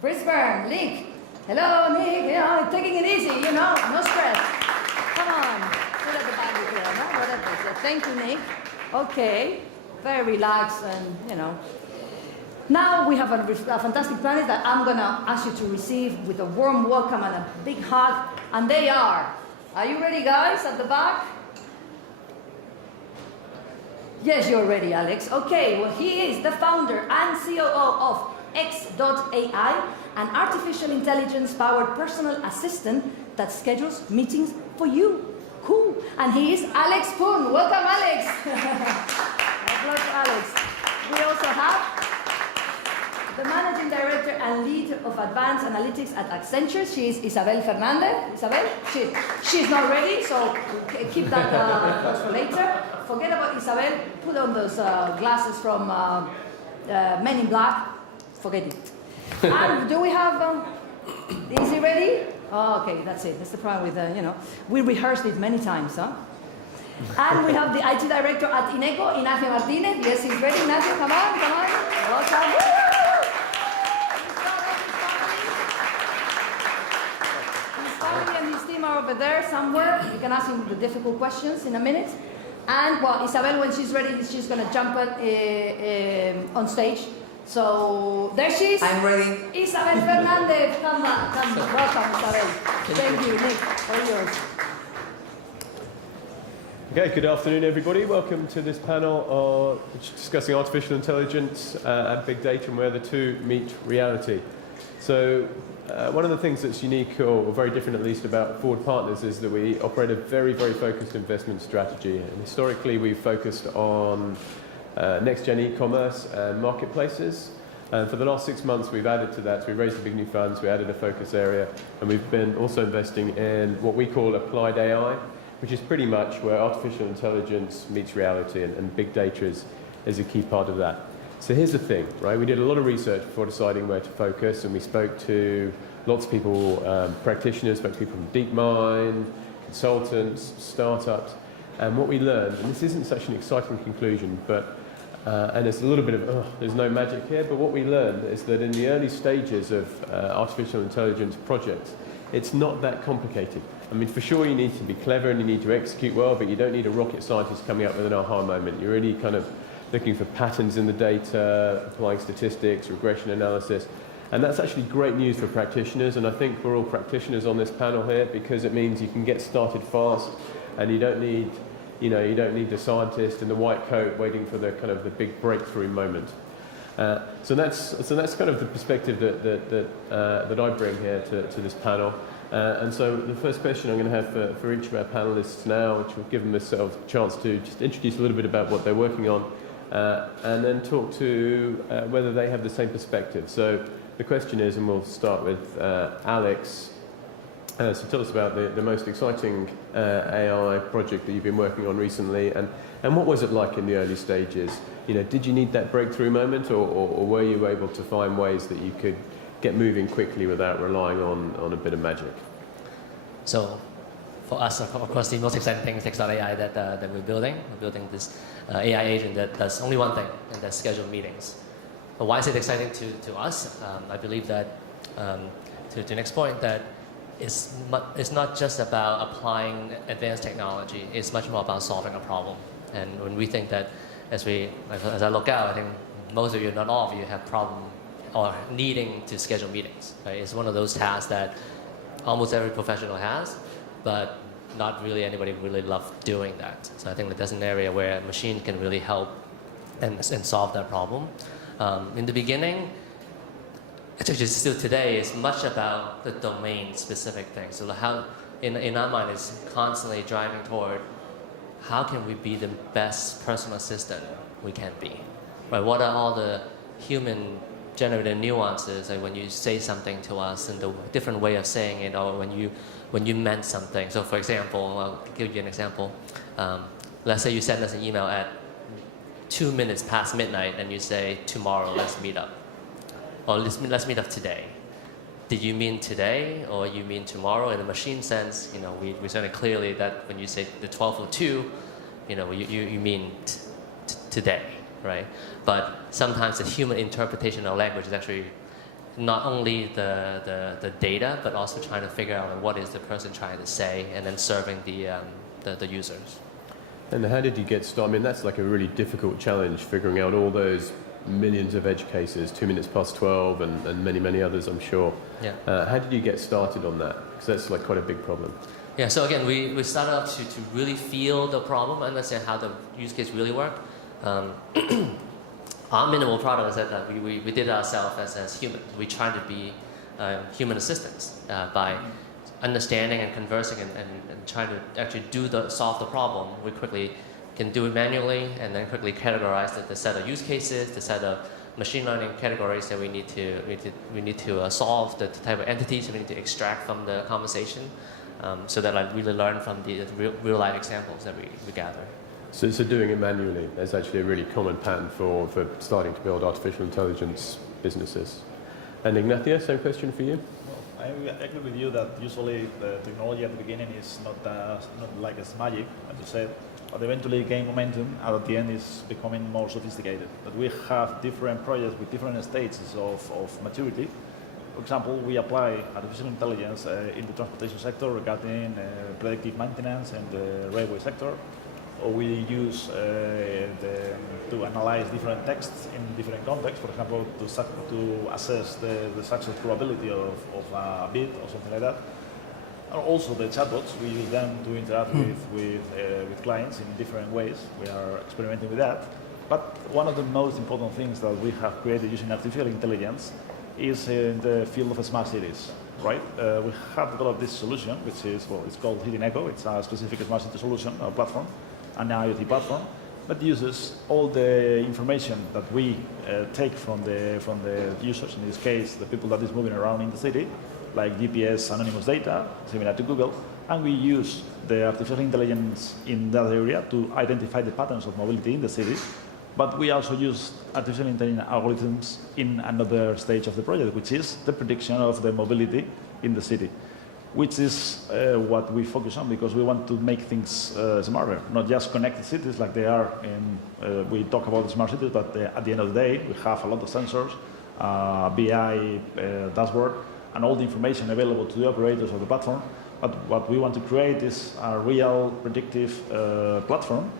Brisbane, Nick. Hello, Nick. Taking it easy, no stress. Come on. Put at the back here, no? Whatever. Thank you, Nick. Okay. Very relaxed and, Now we have a fantastic planet that I'm going to ask you to receive with a warm welcome and a big hug. And they are. Are you ready, guys, at the back? Yes, you're ready, Alex. Okay, well, he is the founder and COO of X.AI, an artificial intelligence-powered personal assistant that schedules meetings for you. Cool. And he is Alex Poon. Welcome, Alex. Applause for Alex. We also have the Managing Director and Lead of Advanced Analytics at Accenture. She is Isabel Fernandez. Isabel? She's not ready, so keep that for later. Forget about Isabel. Put on those glasses from Men in Black. Forget it. And do we have... is he ready? Oh, okay, that's it. That's the problem with, we rehearsed it many times, huh? And we have the IT Director at Ineco, Ignacio Martinez. Yes, he's ready. Ignacio, come on. Welcome. And his team are over there somewhere. You can ask him the difficult questions in a minute. And, well, Isabel, when she's ready, she's going to jump on stage. So, there she is. I'm ready. Isabel Fernandez. Come. Welcome, Isabel. Thank you, Nick. All yours. Okay, good afternoon, everybody. Welcome to this panel discussing artificial intelligence and big data and where the two meet reality. So, one of the things that's unique, or very different at least, about Forward Partners is that we operate a very, very focused investment strategy. And historically, we've focused on next-gen e-commerce and marketplaces. And for the last 6 months, we've added to that. So we raised the big new funds, we added a focus area, and we've been also investing in what we call applied AI, which is pretty much where artificial intelligence meets reality, and big data is a key part of that. So here's the thing, right? We did a lot of research before deciding where to focus, and we spoke to lots of people, practitioners, spoke to people from DeepMind, consultants, startups, and what we learned, and this isn't such an exciting conclusion, but and it's a little bit of, there's no magic here, but what we learned is that in the early stages of artificial intelligence projects, it's not that complicated. I mean, for sure you need to be clever and you need to execute well, but you don't need a rocket scientist coming up with an aha moment. You're really kind of looking for patterns in the data, applying statistics, regression analysis. And that's actually great news for practitioners, and I think we're all practitioners on this panel here because it means you can get started fast and you don't need the scientist in the white coat waiting for the kind of the big breakthrough moment. So that's kind of the perspective that I bring here to this panel. And so the first question I'm going to have for each of our panelists now, which will give them a chance to just introduce a little bit about what they're working on, and then talk to whether they have the same perspective. So the question is, and we'll start with Alex. So tell us about the most exciting AI project that you've been working on recently, and what was it like in the early stages? Did you need that breakthrough moment, or were you able to find ways that you could get moving quickly without relying on a bit of magic? So for us, of course, the most exciting thing is X.AI that we're building. We're building this AI agent that does only one thing, and that's schedule meetings. But why is it exciting to us? I believe that, to the next point, that it's not just about applying advanced technology. It's much more about solving a problem. And when we think that, as I look out, I think most of you, not all of you, have problem or needing to schedule meetings. Right? It's one of those tasks that almost every professional has, but not really anybody really loves doing that. So I think that that's an area where a machine can really help and solve that problem. In the beginning, actually still today, it's much about the domain-specific things. So how, in our mind, it's constantly driving toward how can we be the best personal assistant we can be? Right? What are all the human-generated nuances, like when you say something to us and the different way of saying it, or when you meant something. So for example, I'll give you an example. Let's say you send us an email at 2 minutes past midnight and you say, tomorrow, let's meet up. Or let's meet up today. Did you mean today or you mean tomorrow? In the machine sense, we said it clearly that when you say the 12:02, you mean today, right? But sometimes the human interpretation of language is actually not only the data, but also trying to figure out what is the person trying to say, and then serving the users. And how did you get started? I mean, that's like a really difficult challenge, figuring out all those millions of edge cases, 2 minutes past 12, and many, many others, I'm sure. Yeah. How did you get started on that? Because that's like quite a big problem. Yeah, so again, we started out to really feel the problem, understand how the use case really worked. Our minimal product is that we did it ourselves as humans. We try to be human assistants by understanding and conversing and trying to actually solve the problem. We quickly can do it manually and then quickly categorize the set of use cases, the set of machine learning categories that we need to solve, the type of entities we need to extract from the conversation, so that I really learn from the real life examples that we gather. So doing it manually is actually a really common pattern for starting to build artificial intelligence businesses. And Ignacio, same question for you? I agree with you that usually the technology at the beginning is not like as magic, as you said, but eventually gain momentum, and at the end is becoming more sophisticated. But we have different projects with different stages of maturity. For example, we apply artificial intelligence in the transportation sector regarding predictive maintenance and the railway sector. Or we use to analyze different texts in different contexts, for example, to assess the success probability of a bid or something like that. And also the chatbots, we use them to interact with clients in different ways. We are experimenting with that. But one of the most important things that we have created using artificial intelligence is in the field of smart cities, right? We have developed this solution, which is, well, it's called Hidden Echo. It's a specific smart city solution, a platform, an IoT platform, that uses all the information that we take from the users, in this case, the people that is moving around in the city, like GPS anonymous data, similar to Google, and we use the artificial intelligence in that area to identify the patterns of mobility in the city. But we also use artificial intelligence algorithms in another stage of the project, which is the prediction of the mobility in the city, which is what we focus on, because we want to make things smarter, not just connected cities like they are in, we talk about smart cities, but at the end of the day, we have a lot of sensors, BI dashboard, and all the information available to the operators of the platform. But what we want to create is a real predictive platform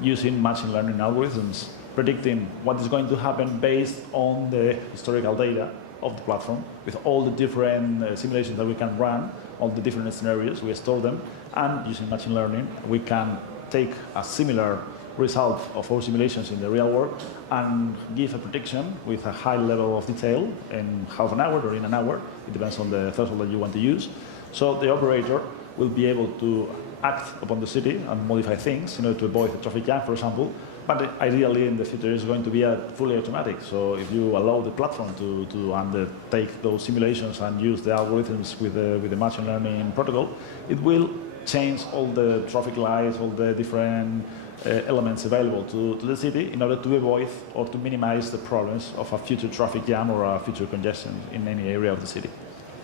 using machine learning algorithms, predicting what is going to happen based on the historical data of the platform, with all the different simulations that we can run, all the different scenarios, we store them, and using machine learning, we can take a similar result of our simulations in the real world and give a prediction with a high level of detail in half an hour or in an hour. It depends on the threshold that you want to use. So the operator will be able to act upon the city and modify things in order to avoid a traffic jam, for example. But ideally, in the future, it's going to be fully automatic. So if you allow the platform to undertake those simulations and use the algorithms with the machine learning protocol, it will change all the traffic lights, all the different elements available to the city in order to avoid or to minimize the problems of a future traffic jam or a future congestion in any area of the city.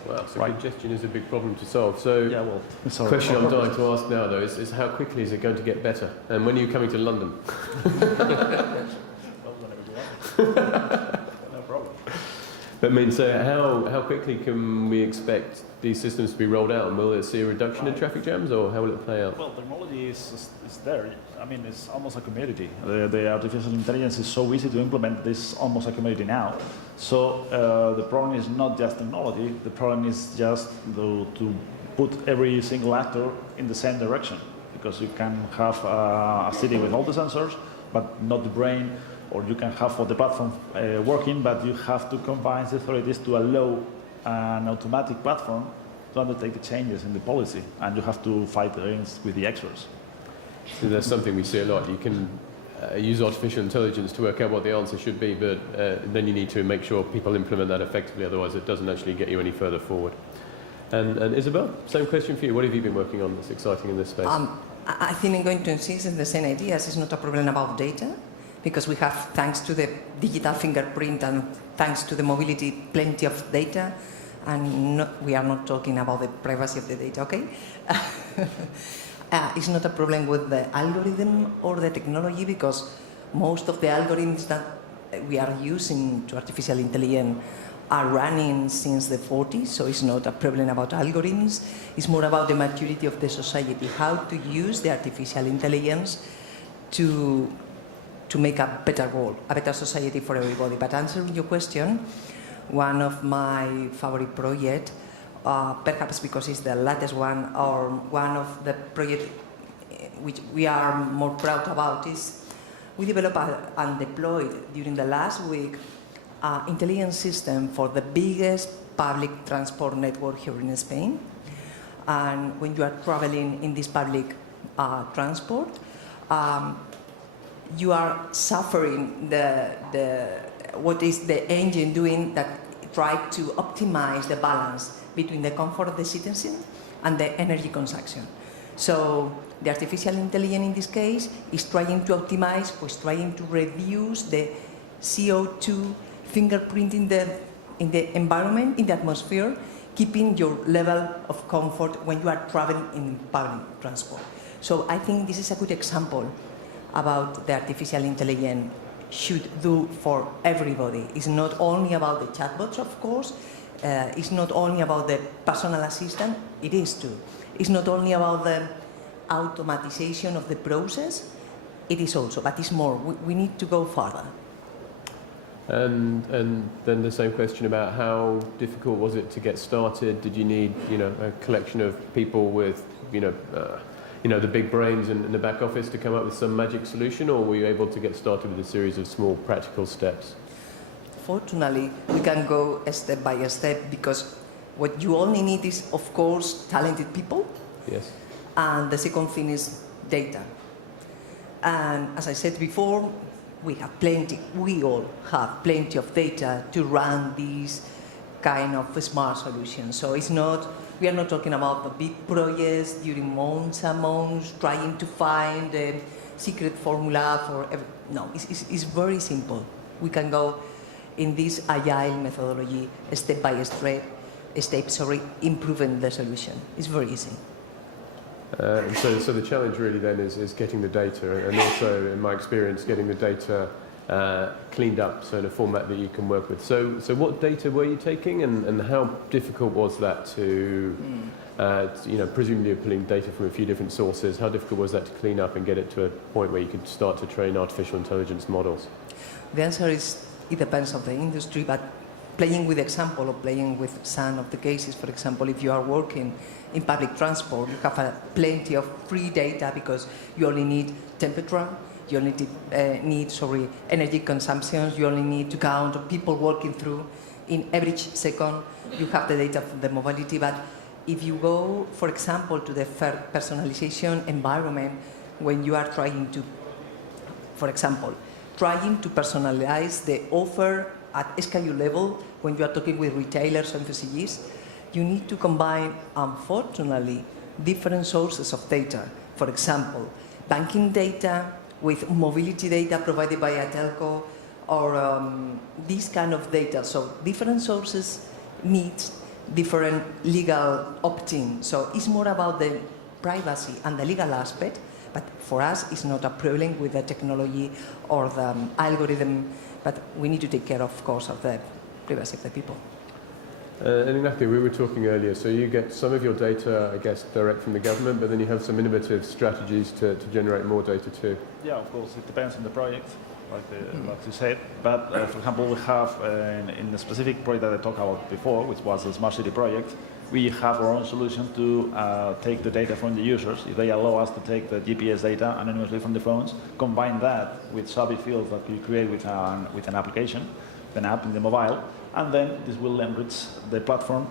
Well, so congestion is a big problem to solve. So yeah, well, the question I'm dying to ask now, though, is how quickly is it going to get better? And when are you coming to London? No problem. But I mean, so how quickly can we expect these systems to be rolled out? And will it see a reduction in traffic jams, or how will it play out? Well, technology is there. I mean, it's almost a commodity. The artificial intelligence is so easy to implement, this almost a commodity now. So the problem is not just technology, the problem is just to put every single actor in the same direction. Because you can have a city with all the sensors, but not the brain, or you can have the platform working, but you have to combine the authorities to allow an automatic platform to undertake the changes in the policy, and you have to fight against with the experts. So that's something we see a lot. You can use artificial intelligence to work out what the answer should be, but then you need to make sure people implement that effectively, otherwise it doesn't actually get you any further forward. And Isabel, same question for you. What have you been working on that's exciting in this space? I think I'm going to insist on the same ideas. It's not a problem about data, because we have, thanks to the digital fingerprint and thanks to the mobility, plenty of data, and we are not talking about the privacy of the data, okay? It's not a problem with the algorithm or the technology, because most of the algorithms that we are using to artificial intelligence are running since the 40s, so it's not a problem about algorithms. It's more about the maturity of the society, how to use the artificial intelligence to make a better world, a better society for everybody. But answering your question, one of my favorite projects, perhaps because it's the latest one, or one of the projects which we are more proud about, is we developed and deployed during the last week an intelligence system for the biggest public transport network here in Spain. And when you are traveling in this public transport, you are suffering what is the engine doing that try to optimize the balance between the comfort of the citizen and the energy consumption. So the artificial intelligence in this case is trying to optimize, or is trying to reduce the CO2 fingerprint in the environment, in the atmosphere, keeping your level of comfort when you are traveling in public transport. So I think this is a good example about the artificial intelligence should do for everybody. It's not only about the chatbots, of course. It's not only about the personal assistant. It is too. It's not only about the automatization of the process. It is also, but it's more. We need to go further. And then the same question about how difficult was it to get started? Did you need, a collection of people with, the big brains in the back office to come up with some magic solution, or were you able to get started with a series of small practical steps? Fortunately, we can go step by step, because what you only need is, of course, talented people. Yes. And the second thing is data. And as I said before, we all have plenty of data to run these kind of smart solutions. So we are not talking about the big projects during months and months trying to find the secret formula for no, it's very simple. We can go in this agile methodology step by step, improving the solution. It's very easy. So the challenge really then is getting the data, and also, in my experience, getting the data cleaned up, so in a format that you can work with. So what data were you taking, and how difficult was that to, presumably you're pulling data from a few different sources, how difficult was that to clean up and get it to a point where you could start to train artificial intelligence models? The answer is, it depends on the industry, but playing with example, or playing with some of the cases, for example, if you are working in public transport, you have plenty of free data, because you only need temperature, you only need energy consumption, you only need to count people walking through. In every second, you have the data from the mobility. But if you go, for example, to the personalization environment, when you are trying to, for example, trying to personalize the offer at SKU level, when you are talking with retailers and FMCGs, you need to combine, unfortunately, different sources of data. For example, banking data with mobility data provided by a telco, or this kind of data. So different sources need different legal opt-in. So it's more about the privacy and the legal aspect, but for us it's not a problem with the technology or the algorithm, but we need to take care, of course, of the privacy of the people. And Ignacio, we were talking earlier, so you get some of your data, I guess, direct from the government, but then you have some innovative strategies to generate more data too. Yeah, of course, it depends on the project, like you said. But for example, we have, in the specific project that I talked about before, which was the Smart City project, we have our own solution to take the data from the users. If they allow us to take the GPS data anonymously from the phones, combine that with survey fields that we create with an application, an app in the mobile, and then this will enrich the platform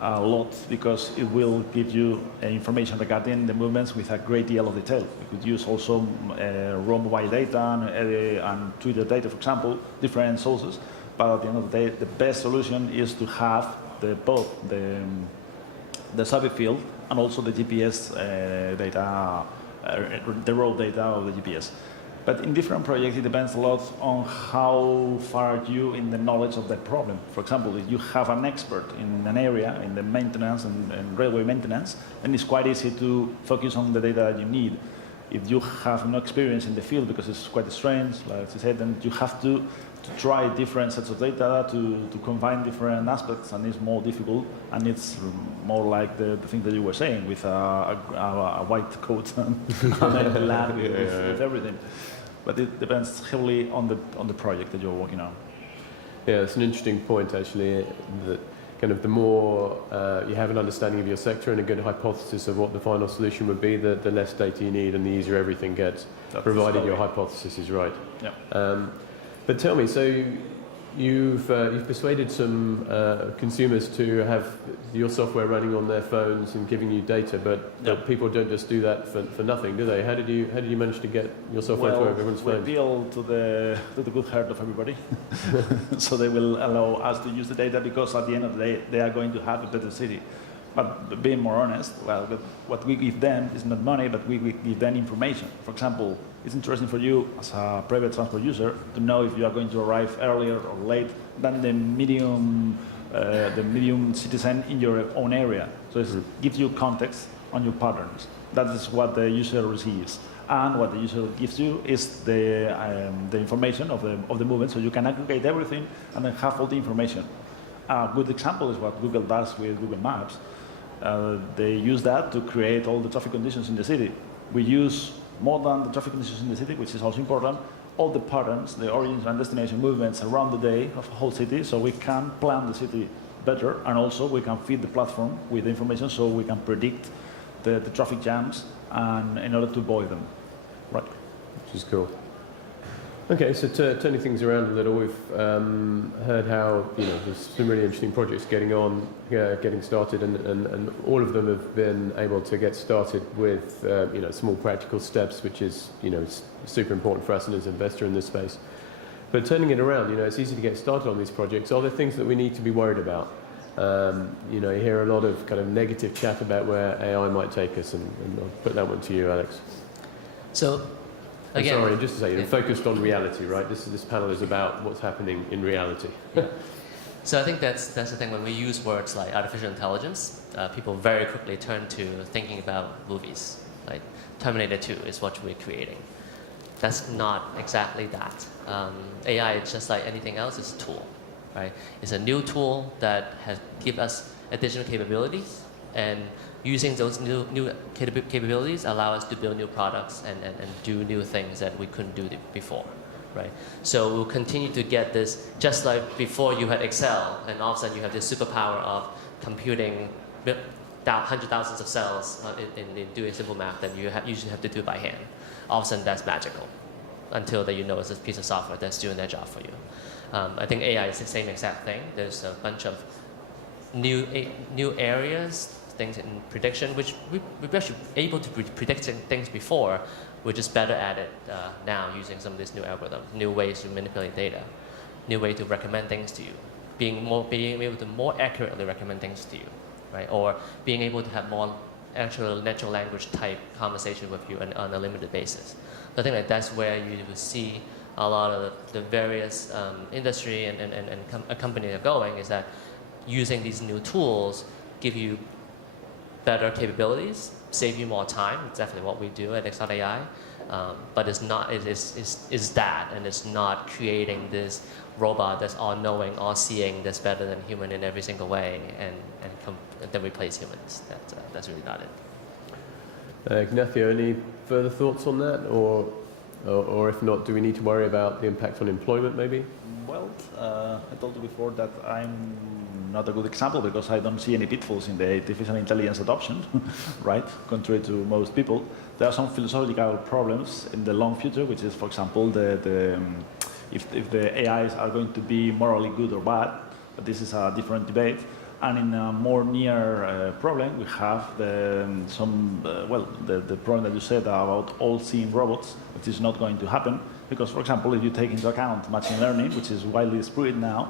a lot, because it will give you information regarding the movements with a great deal of detail. We could use also raw mobile data and Twitter data, for example, different sources. But at the end of the day, the best solution is to have both the survey field and also the GPS data, the raw data of the GPS. But in different projects, it depends a lot on how far are you in the knowledge of that problem. For example, if you have an expert in an area, in the maintenance and railway maintenance, then it's quite easy to focus on the data that you need. If you have no experience in the field, because it's quite strange, like I said, then you have to try different sets of data, to combine different aspects, and it's more difficult, and it's more like the thing that you were saying, with a white coat and a lab with everything. But it depends heavily on the project that you're working on. Yeah, it's an interesting point, actually, that kind of the more you have an understanding of your sector and a good hypothesis of what the final solution would be, the less data you need and the easier everything gets, provided your hypothesis is right. Yeah. But tell me, so you've persuaded some consumers to have your software running on their phones and giving you data, but people don't just do that for nothing, do they? How did you manage to get your software to everyone's phones? We appeal to the good heart of everybody, so they will allow us to use the data, because at the end of the day they are going to have a better city. But being more honest, well, what we give them is not money, but we give them information. For example, it's interesting for you as a private transport user to know if you are going to arrive earlier or late than the medium citizen in your own area. So it gives you context on your patterns. That is what the user receives, and what the user gives you is the information of the movement, so you can aggregate everything and then have all the information. A good example is what Google does with Google Maps. They use that to create all the traffic conditions in the city. We use, more than the traffic conditions in the city, which is also important, all the patterns, the origins and destination movements around the day of a whole city, so we can plan the city better, and also we can feed the platform with the information so we can predict the traffic jams and in order to avoid them. Right. Which is cool. Okay, so turning things around a little, we've heard how there's some really interesting projects getting started, and all of them have been able to get started with small practical steps, which is super important for us and as an investor in this space. But turning it around, it's easy to get started on these projects. Are there things that we need to be worried about? You hear a lot of kind of negative chat about where AI might take us, and I'll put that one to you, Alex. So. Again, sorry, just to say, focused on reality, right? This panel is about what's happening in reality. So I think that's the thing. When we use words like artificial intelligence, people very quickly turn to thinking about movies. Like Terminator 2 is what we're creating. That's not exactly that. AI, just like anything else, is a tool, right? It's a new tool that has give us additional capabilities, and using those new capabilities allow us to build new products and do new things that we couldn't do before, right? So we'll continue to get this, just like before you had Excel, and all of a sudden you have this superpower of computing hundreds of thousands of cells in doing simple math that you usually have to do by hand. All of a sudden that's magical, until that it's a piece of software that's doing their job for you. I think AI is the same exact thing. There's a bunch of new areas, things in prediction, which we're actually able to predict things before. We're just better at it now, using some of these new algorithms, new ways to manipulate data, new way to recommend things to you, being able to more accurately recommend things to you, right? Or being able to have more actual natural language type conversation with you on a limited basis. So I think that's where you will see a lot of the various industry and companies are going, is that using these new tools give you better capabilities, save you more time. It's definitely what we do at X.AI. But it's not. It's that, and it's not creating this robot that's all-knowing, all-seeing, that's better than human in every single way, and then replace humans. That's really not it. Ignacio, any further thoughts on that, or if not, do we need to worry about the impact on employment, maybe? Well, I told you before that I'm not a good example, because I don't see any pitfalls in the artificial intelligence adoption, right? Contrary to most people, there are some philosophical problems in the long future, which is, for example, if the AIs are going to be morally good or bad. But this is a different debate. And in a more near problem, we have the problem that you said about all-seeing robots, which is not going to happen, because, for example, if you take into account machine learning, which is widely spread now,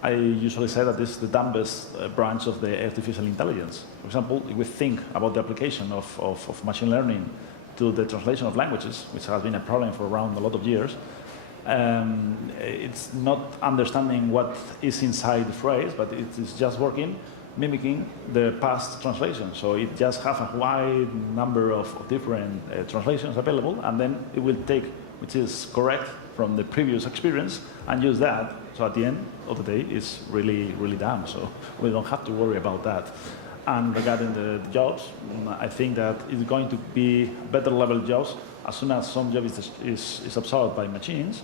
I usually say that this is the dumbest branch of the artificial intelligence. For example, if we think about the application of machine learning to the translation of languages, which has been a problem for around a lot of years, it's not understanding what is inside the phrase, but it is just mimicking the past translation. So it just has a wide number of different translations available, and then it will take which is correct from the previous experience and use that. So at the end of the day, it's really, really dumb. So we don't have to worry about that. And regarding the jobs, I think that it's going to be better level jobs as soon as some job is absorbed by machines.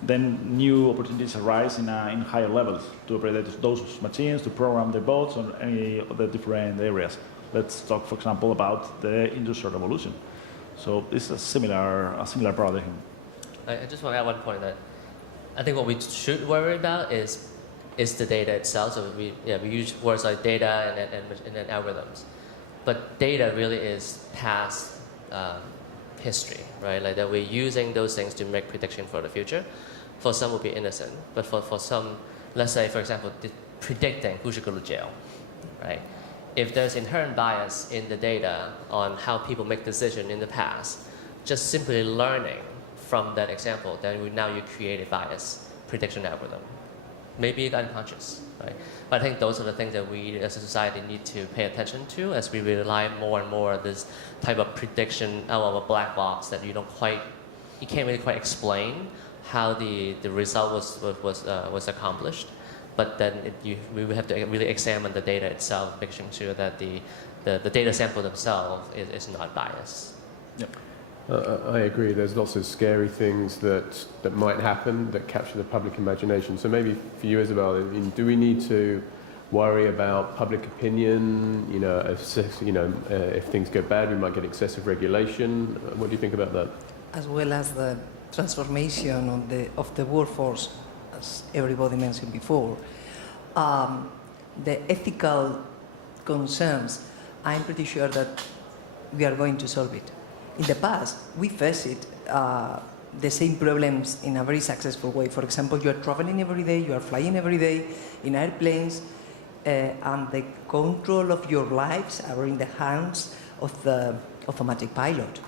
Then new opportunities arise in higher levels to operate those machines, to program the bots on any of the different areas. Let's talk, for example, about the Industrial Revolution. So this is a similar paradigm. I just want to add one point that I think what we should worry about is the data itself. So we use words like data and then algorithms, but data really is past history, right? Like that we're using those things to make prediction for the future. For some will be innocent, but for some, let's say for example, predicting who should go to jail, right? If there's inherent bias in the data on how people make decisions in the past, just simply learning from that example, then now you create a bias prediction algorithm. Maybe unconscious, right? But I think those are the things that we as a society need to pay attention to as we rely more and more on this type of prediction out of a black box that you can't really quite explain how the result was accomplished. But then we will have to really examine the data itself, making sure that the data sample themselves is not biased. Yep. I agree. There's lots of scary things that might happen that capture the public imagination. So maybe for you, Isabel, do we need to worry about public opinion? If things go bad, we might get excessive regulation. What do you think about that? As well as the transformation of the workforce, as everybody mentioned before, the ethical concerns, I'm pretty sure that we are going to solve it. In the past, we faced the same problems in a very successful way. For example, you are traveling every day, you are flying every day in airplanes, and the control of your lives are in the hands of the automatic pilot.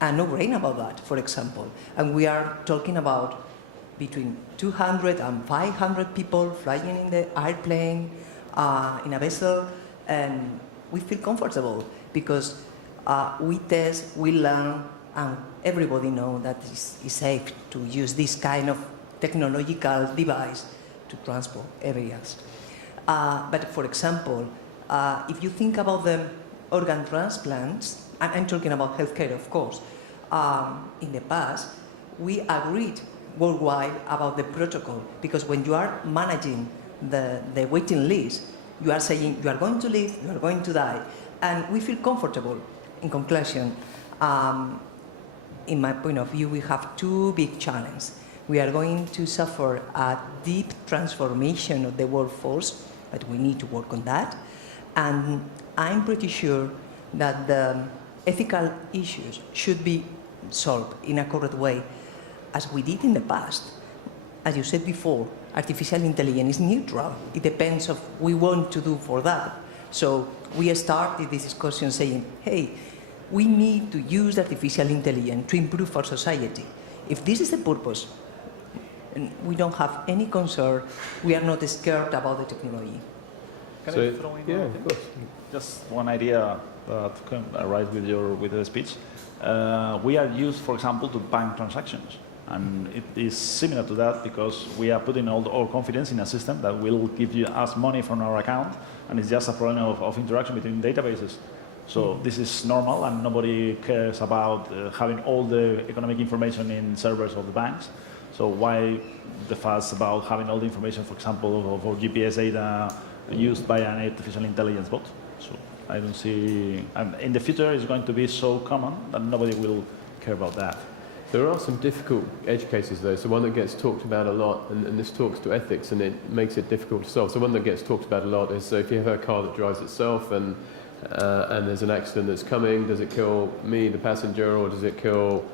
And no brain about that, for example. And we are talking about between 200 and 500 people flying in the airplane, in a vessel, and we feel comfortable because we test, we learn, and everybody knows that it's safe to use this kind of technological device to transport areas. But for example, if you think about the organ transplants, I'm talking about healthcare, of course. In the past, we agreed worldwide about the protocol because when you are managing the waiting list, you are saying you are going to live, you are going to die, and we feel comfortable. In conclusion, in my point of view, we have two big challenges. We are going to suffer a deep transformation of the workforce, but we need to work on that. And I'm pretty sure that the ethical issues should be solved in a correct way, as we did in the past. As you said before, artificial intelligence is neutral. It depends on what we want to do for that. So we started this discussion saying, hey, we need to use artificial intelligence to improve our society. If this is the purpose, and we don't have any concern, we are not scared about the technology. Can I throw in yeah, of course. just one idea that arrived with the speech? We are used, for example, to bank transactions. And it is similar to that because we are putting all our confidence in a system that will give us money from our account, and it's just a problem of interaction between databases. So this is normal, and nobody cares about having all the economic information in servers of the banks. So why the fuss about having all the information, for example, of our GPS data used by an artificial intelligence bot? So I don't see, and in the future it's going to be so common that nobody will care about that. There are some difficult edge cases though. So one that gets talked about a lot, and this talks to ethics and it makes it difficult to solve. So one that gets talked about a lot is, so if you have a car that drives itself and there's an accident that's coming, does it kill me, the passenger, or does it kill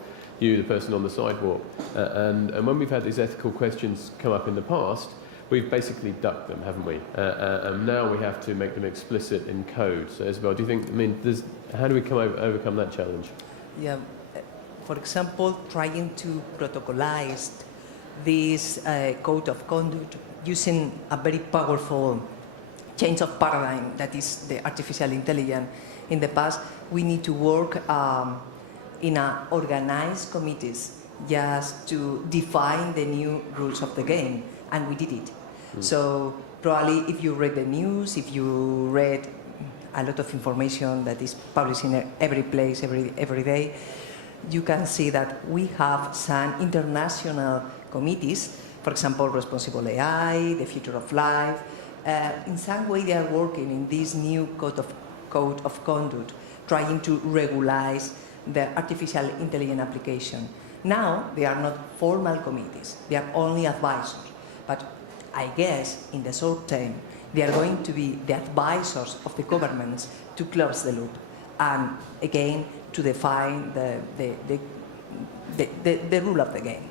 you, the person on the sidewalk? And when we've had these ethical questions come up in the past, we've basically ducked them, haven't we? And now we have to make them explicit in code. So Isabel, do you think, how do we overcome that challenge? Yeah. For example, trying to protocolize this code of conduct using a very powerful change of paradigm that is the artificial intelligence. In the past, we need to work in organized committees just to define the new rules of the game, and we did it. So probably if you read the news, if you read a lot of information that is published in every place, every day, you can see that we have some international committees, for example, Responsible AI, the Future of Life. In some way they are working in this new code of conduct, trying to regularize the artificial intelligence application. Now, they are not formal committees, they are only advisors. But I guess in the short term, they are going to be the advisors of the governments to close the loop and again to define the rule of the game.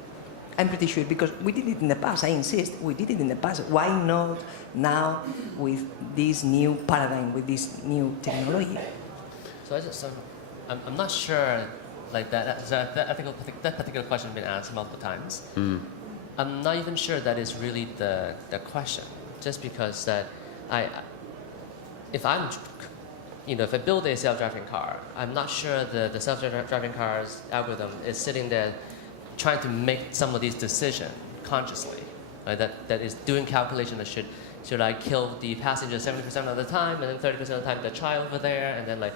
I'm pretty sure because we did it in the past, I insist, we did it in the past. Why not now with this new paradigm, with this new technology? So I'm not sure like that. I think that particular question has been asked multiple times. I'm not even sure that is really the question. Just because that if I build a self-driving car, I'm not sure the self-driving car's algorithm is sitting there trying to make some of these decisions consciously, right? That is doing calculation that should I kill the passenger 70% of the time, and then 30% of the time the child over there, and then like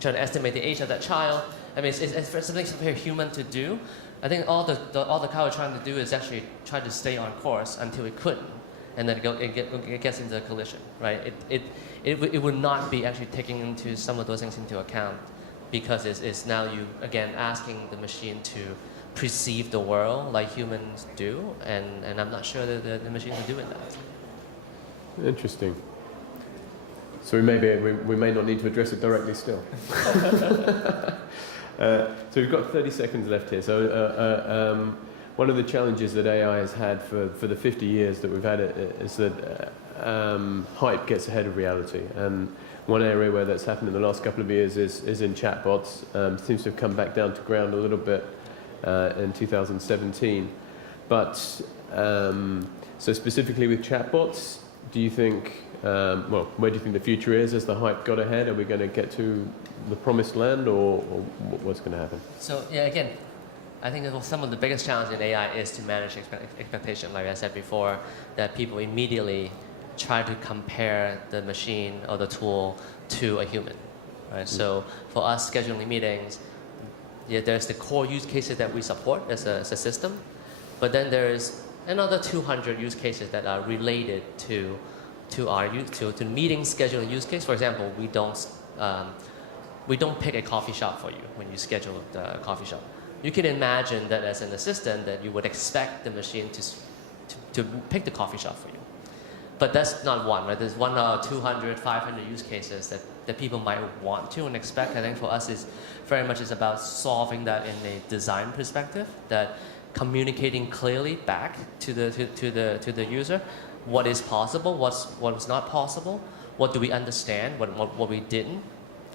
try to estimate the age of that child. I mean, it's something very human to do. I think all the car was trying to do is actually try to stay on course until it couldn't, and then it gets into a collision, right? It would not be actually taking into some of those things into account, because it's now you again asking the machine to perceive the world like humans do, and I'm not sure that the machines are doing that. Interesting. So we may not need to address it directly still. So we've got 30 seconds left here. So one of the challenges that AI has had for the 50 years that we've had it is that hype gets ahead of reality. And one area where that's happened in the last couple of years is in chatbots. Seems to have come back down to ground a little bit in 2017. But so specifically with chatbots, do you think, where do you think the future is? As the hype got ahead, are we going to get to the promised land, or what's going to happen? So yeah, again, I think that some of the biggest challenge in AI is to manage expectation. Like I said before, that people immediately try to compare the machine or the tool to a human, right? So for us scheduling meetings, there's the core use cases that we support as a system, but then there's another 200 use cases that are related to meeting scheduling use case. For example, we don't pick a coffee shop for you when you schedule the coffee shop. You can imagine that as an assistant that you would expect the machine to pick the coffee shop for you. But that's not one, right? There's 200, 500 use cases that people might want to and expect. I think for us is very much is about solving that in a design perspective, that communicating clearly back to the user what is possible, what was not possible, what do we understand, what we didn't,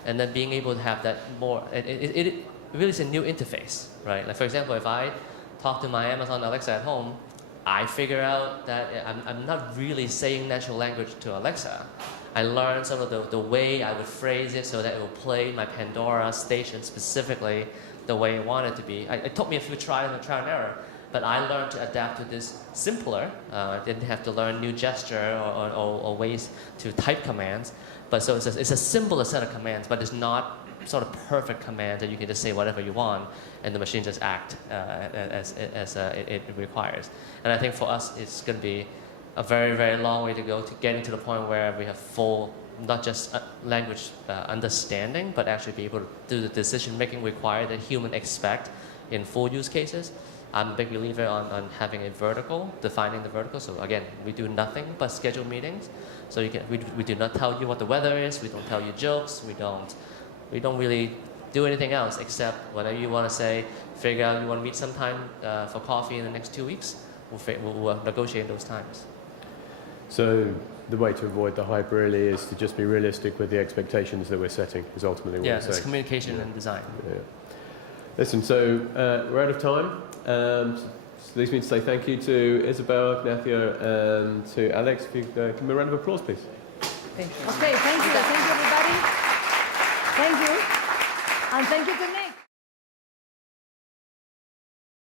and then being able to have that more. It really is a new interface, right? Like for example, if I talk to my Amazon Alexa at home, I figure out that I'm not really saying natural language to Alexa. I learned some of the way I would phrase it so that it will play my Pandora station specifically the way I want it to be. It took me a few trial and error, but I learned to adapt to this simpler. I didn't have to learn new gesture or ways to type commands. But so it's a simpler set of commands, but it's not sort of perfect commands that you can just say whatever you want and the machine just act as it requires. And I think for us, it's going to be a very, very long way to go to getting to the point where we have full, not just language understanding, but actually be able to do the decision-making required that humans expect in full use cases. I'm a big believer on having a vertical, defining the vertical. So again, we do nothing but schedule meetings. So we do not tell you what the weather is. We don't tell you jokes. We don't really do anything else except whenever you want to say, figure out you want to meet sometime for coffee in the next 2 weeks, we'll negotiate those times. So the way to avoid the hype really is to just be realistic with the expectations that we're setting, is ultimately what we're saying. Yeah, it's communication and design. Yeah. Listen, so we're out of time. So leaves me to say thank you to Isabel, Ignacio, and to Alex. If you give me a round of applause, please. Thank you. Okay, thank you. Thank you, everybody. Thank you. And thank you to